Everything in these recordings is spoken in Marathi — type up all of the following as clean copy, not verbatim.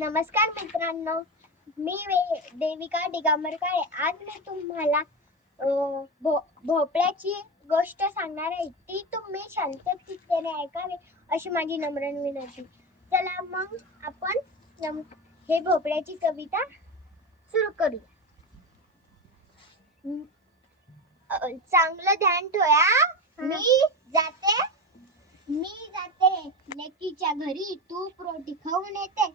नमस्कार मित्रांनो, मी देविका दिगंबर काळे. आज मी तुम्हाला भोपळ्याची गोष्ट सांगणार आहे. ती तुम्ही शांततेने ऐकावी अशी माझी नम्र विनंती. चला मग आपण हे भोपळ्याची कविता सुरू करूया. चांगलं ध्यान ठेवा. मी जाते लेकीच्या घरी, तू रोटी खाऊन येते.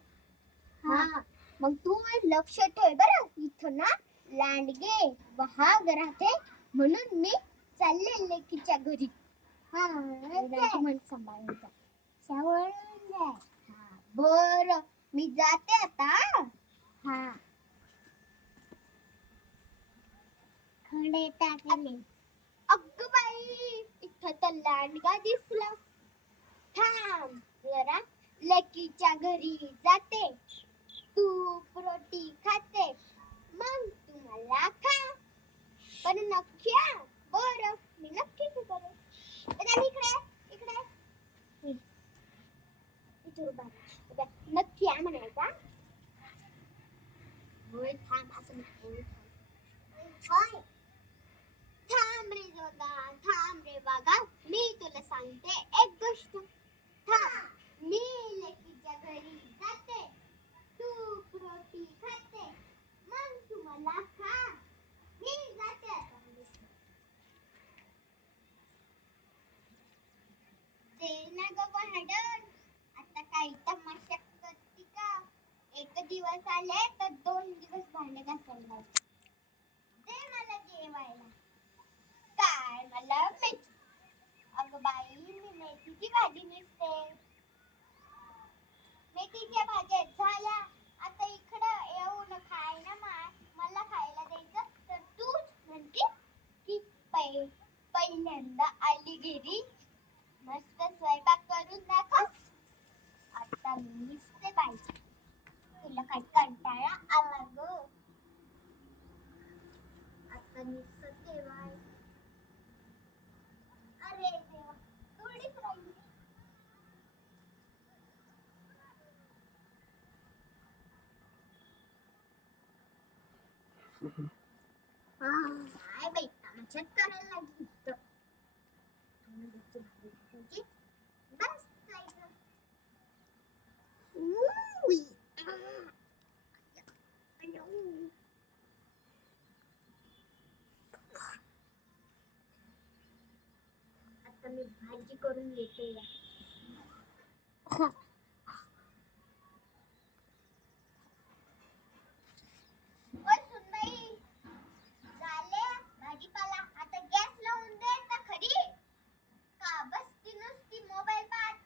हा, मग तू लक्ष ठेव बरं. इथं ना लांडगे वाघ राहते, म्हणून मी चालले लेकीच्या घरी. मन सांभाळून जा. बर, मी जाते आता. हा, खडे टाकले. अगं बाई, इथं तर लांडगा दिसला. थांब जरा, लेकीच्या घरी जाते, तूप रोटी खाते, मग तुम्हाला खा. पण नक्की या. बरं, मी नक्की करेन. इकडे नक्की या म्हणायचा. होय, थांब असं होय. थांब रे जोगा, थांब रे बागा, मी तुला सांगते एक गोष्ट. थांब, मी लेकीच्या घरी जाते, तूप रोटी खाते, मग तुम्हाला खा. मी जाते आता. ते ना ग भांडण, आता काही तमाशा करती का? एक दिवस आले तर 2 दिवस भांडे घासायला. दे मला जेवायला. काय मला अगं बाई, मी मेथीची भाजी निसते. मेथीच्या भाज्या झाल्या, आता इकडं येऊन खाय ना. मला खायला द्यायचं तर तूच म्हणते की पहिल्यांदा आली घरी, मस्त स्वयंपाक करून दाखव. आता मी निसते बाई. तुला काय कंटाळा आला ग? आता निसते बाई. अरे देवा, थोडीच राहिली. काय बाई, तमाशात करायला लागली तर बस जायचं. आता मी भाजी करून येते. भाजीपाला आता गॅस लावून दे तर खरी. का बसती नुसती मोबाईल पाहत?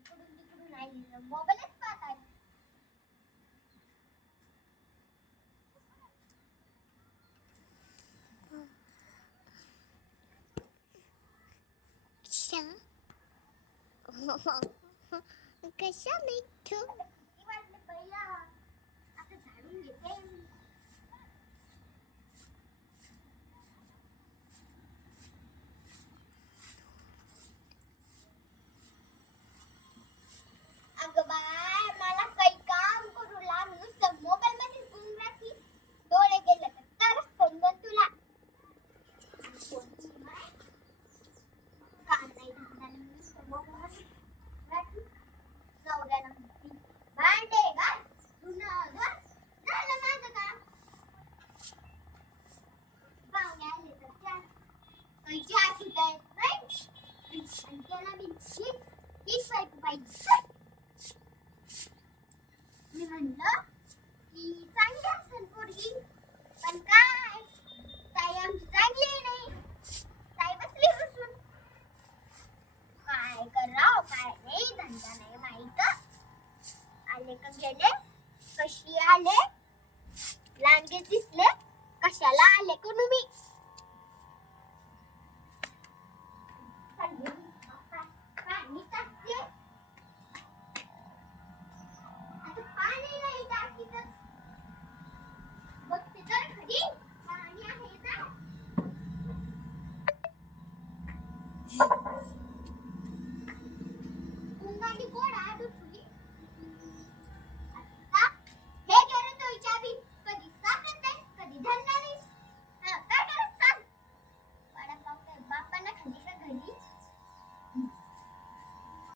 इकडून तिकडून आली, मोबाईलच पाहत आहे. कशा मिठू पहिला आता झाडून घेते. अगं बाय, मला काही काम करू लाग, नुसतं मोबाईल मध्ये गुंग राहती. डोळे गेले तर समजन तुला. काम नाही धंदा नाही, नुसतं मोबाईल मध्ये राहती. नवऱ्याला म्हणती, भांडे घास, धुणं धुवा. झालं माझं काम. पाहुणे आले तर चहा. काही चहा पितायत नाही, आणि त्याला बी हीच बायको पाहिजे. मी म्हणलं की चांगली असेल पोरगी, पण काय ताई आमची चांगली नाही. ताई बसली बसून. काय करावं काय नाही, धंदा नाही माहित. आले का गेले, कशी आले, लांडगे दिसले, कशाला आले का तुम्ही? पाणी टाकते. आता पाणी नाही टाकी तर